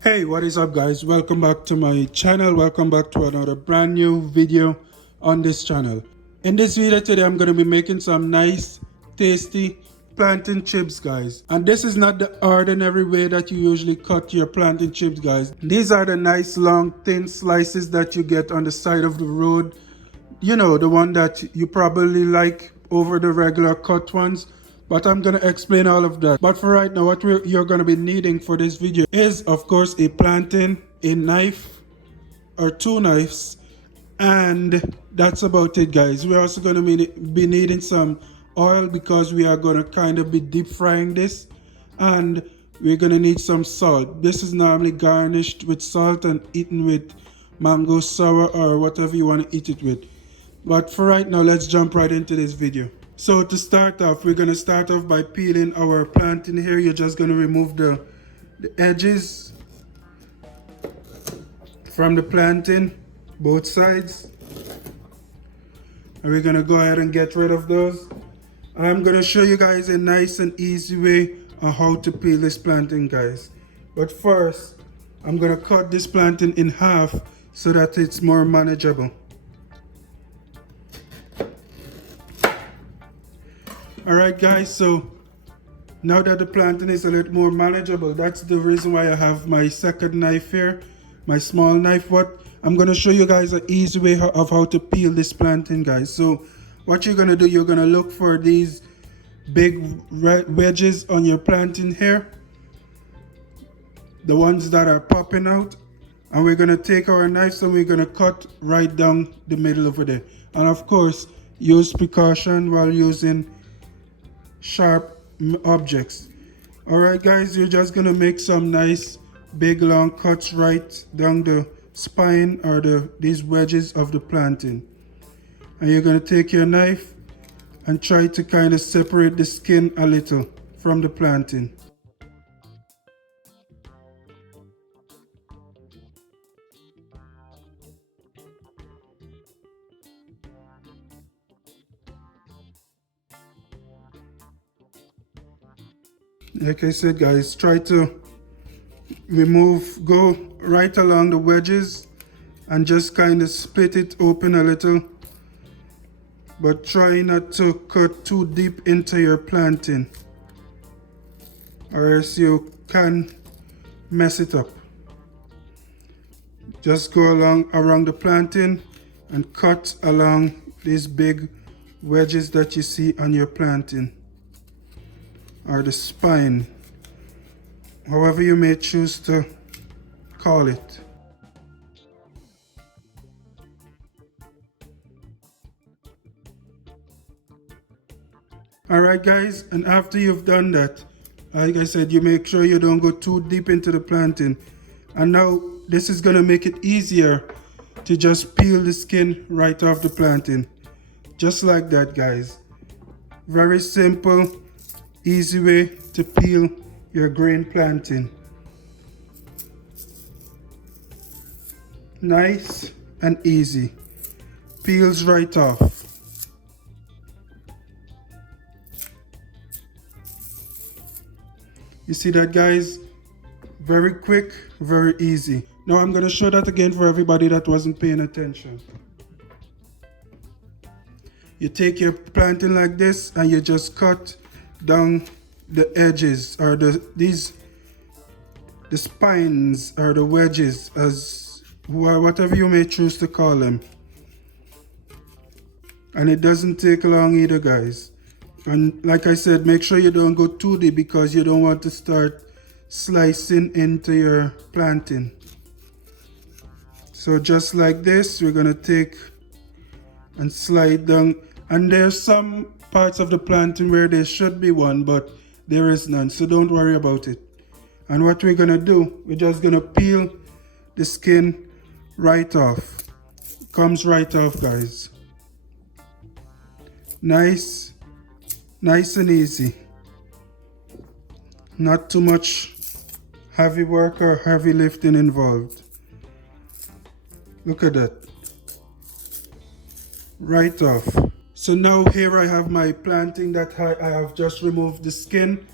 Hey, what is up guys? Welcome back to my channel. Welcome back to another brand new video on this channel. In this video today, I'm going to be making some nice, tasty plantain chips guys. And this is not the ordinary way that you usually cut your plantain chips guys. These are the nice long thin slices that you get on the side of the road. You know, the one that you probably like over the regular cut ones. But I'm going to explain all of that. But for right now, what you're going to be needing for this video is, of course, a plantain, a knife, or two knives, and that's about it guys. We're also going to be needing some oil because we are going to kind of be deep frying this, and we're going to need some salt. This is normally garnished with salt and eaten with mango sour or whatever you want to eat it with. But for right now, let's jump right into this video. So to start off, we're going to start off by peeling our plantain here. You're just going to remove the edges from the plantain, both sides. And we're going to go ahead and get rid of those. And I'm going to show you guys a nice and easy way on how to peel this plantain guys. But first, I'm going to cut this plantain in half so that it's more manageable. Alright guys, so now that the plantain is a little more manageable, that's the reason why I have my second knife here, my small knife. What I'm going to show you guys an easy way of how to peel this plantain guys. So what you're going to do, you're going to look for these big red wedges on your plantain here, the ones that are popping out, and we're going to take our knife and we're going to cut right down the middle over there. And of course, use precaution while using sharp objects. Alright guys, you're just gonna make some nice big long cuts right down the spine or these wedges of the plantain, and you're gonna take your knife and try to kind of separate the skin a little from the plantain. Like I said guys, try to go right along the wedges and just kind of split it open a little, but try not to cut too deep into your plantain or else you can mess it up. Just go around the plantain and cut along these big wedges that you see on your plantain, or the spine, however you may choose to call it. Alright guys, and after you've done that, like I said, you make sure you don't go too deep into the plantain. And now this is going to make it easier to just peel the skin right off the plantain. Just like that guys. Very simple, easy way to peel your green plantain. Nice and easy. Peels right off. You see that guys? Very quick, very easy. Now I'm going to show that again for everybody that wasn't paying attention. You take your plantain like this and you just cut down the edges, or the spines or the wedges, as whatever you may choose to call them. And it doesn't take long either guys. And like I said, make sure you don't go too deep because you don't want to start slicing into your plantain. So just like this, we're going to take and slide down. And there's some parts of the plantain where there should be one, but there is none, so don't worry about it. And what we're going to do, we're just going to peel the skin right off. Comes right off guys. Nice and easy. Not too much heavy work or heavy lifting involved. Look at that. Right off. So now here I have my plantain that I have just removed the skin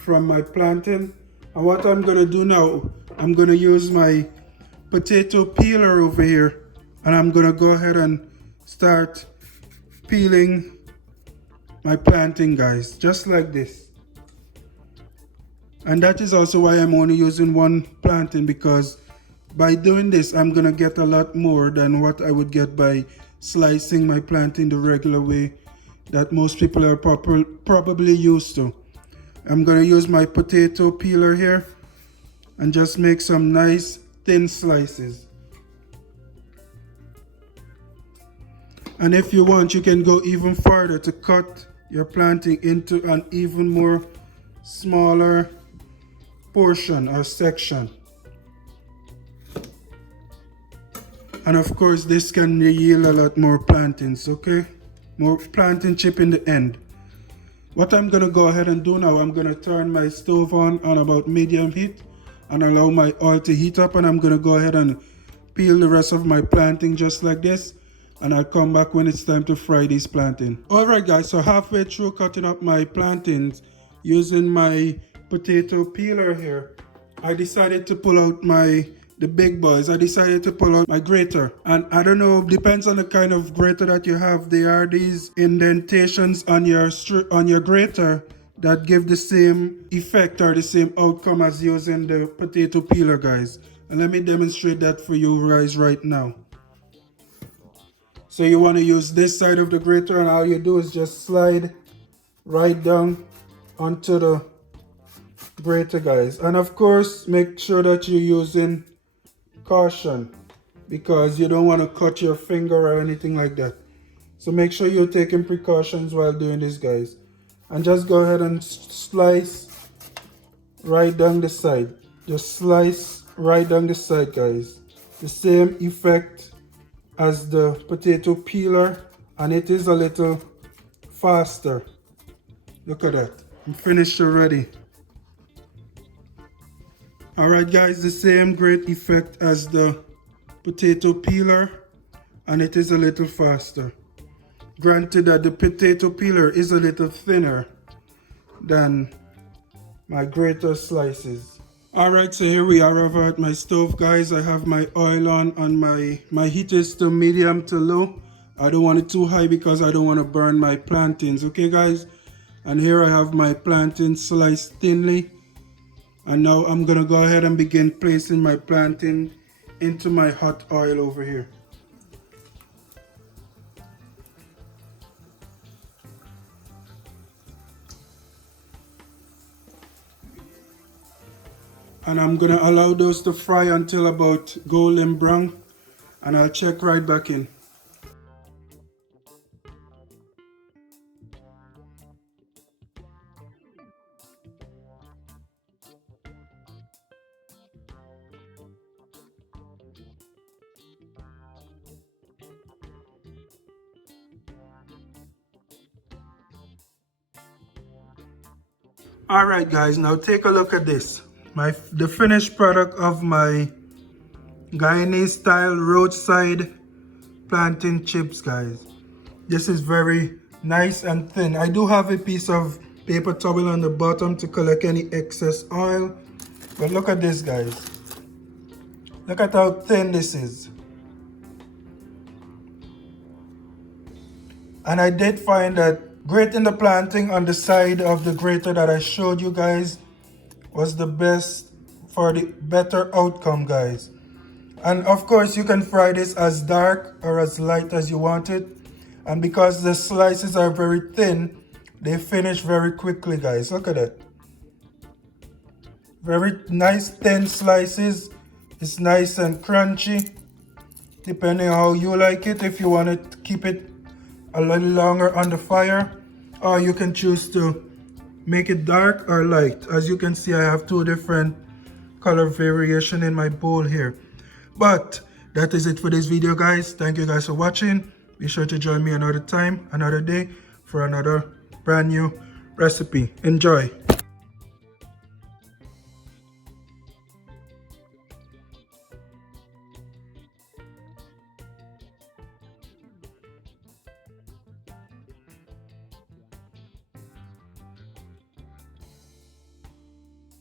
from my plantain, And what I'm gonna do now, I'm gonna use my potato peeler over here, and I'm gonna go ahead and start peeling my plantain, guys, just like this. And that is also why I'm only using one plantain, because by doing this I'm gonna get a lot more than what I would get by slicing my plantain the regular way that most people are probably used to. I'm gonna use my potato peeler here and just make some nice thin slices. And if you want, you can go even further to cut your plantain into an even more smaller portion or section. And of course, this can yield a lot more plantains, okay? More plantain chip in the end. What I'm gonna go ahead and do now, I'm gonna turn my stove on about medium heat and allow my oil to heat up, and I'm gonna go ahead and peel the rest of my plantain just like this, and I'll come back when it's time to fry these plantain. Alright guys, so halfway through cutting up my plantains using my potato peeler here, I decided to pull out the big boys. I decided to pull out my grater, and I don't know, depends on the kind of grater that you have. There are these indentations on your grater that give the same effect or the same outcome as using the potato peeler, guys. And let me demonstrate that for you guys right now. So you want to use this side of the grater, and all you do is just slide right down onto the grater, guys. And of course, make sure that you're using caution, because you don't want to cut your finger or anything like that. So make sure you're taking precautions while doing this, guys. And just go ahead and slice right down the side. Just slice right down the side, guys. The same effect as the potato peeler, and it is a little faster. Look at that. I'm finished already. Alright guys, the same great effect as the potato peeler, and it is a little faster. Granted that the potato peeler is a little thinner than my grater slices. Alright, so here we are over at my stove, guys. I have my oil on, and my heat is to medium to low. I don't want it too high because I don't want to burn my plantains, okay guys? And here I have my plantain sliced thinly. And now I'm gonna go ahead and begin placing my plantain into my hot oil over here. And I'm gonna allow those to fry until about golden brown, and I'll check right back in. Alright guys, now take a look at this. The finished product of my Guyanese style roadside plantain chips, guys. This is very nice and thin. I do have a piece of paper towel on the bottom to collect any excess oil. But look at this, guys. Look at how thin this is. And I did find that grating the plantain on the side of the grater that I showed you guys was the best for the better outcome, guys. And of course you can fry this as dark or as light as you want it. And because the slices are very thin, they finish very quickly, guys. Look at that. Very nice thin slices. It's nice and crunchy, depending on how you like it. If you want to keep it a little longer on the fire, or you can choose to make it dark or light. As you can see, I have two different color variation in my bowl here. But that is it for this video, guys. Thank you guys for watching. Be sure to join me another time, another day, for another brand new recipe. Enjoy.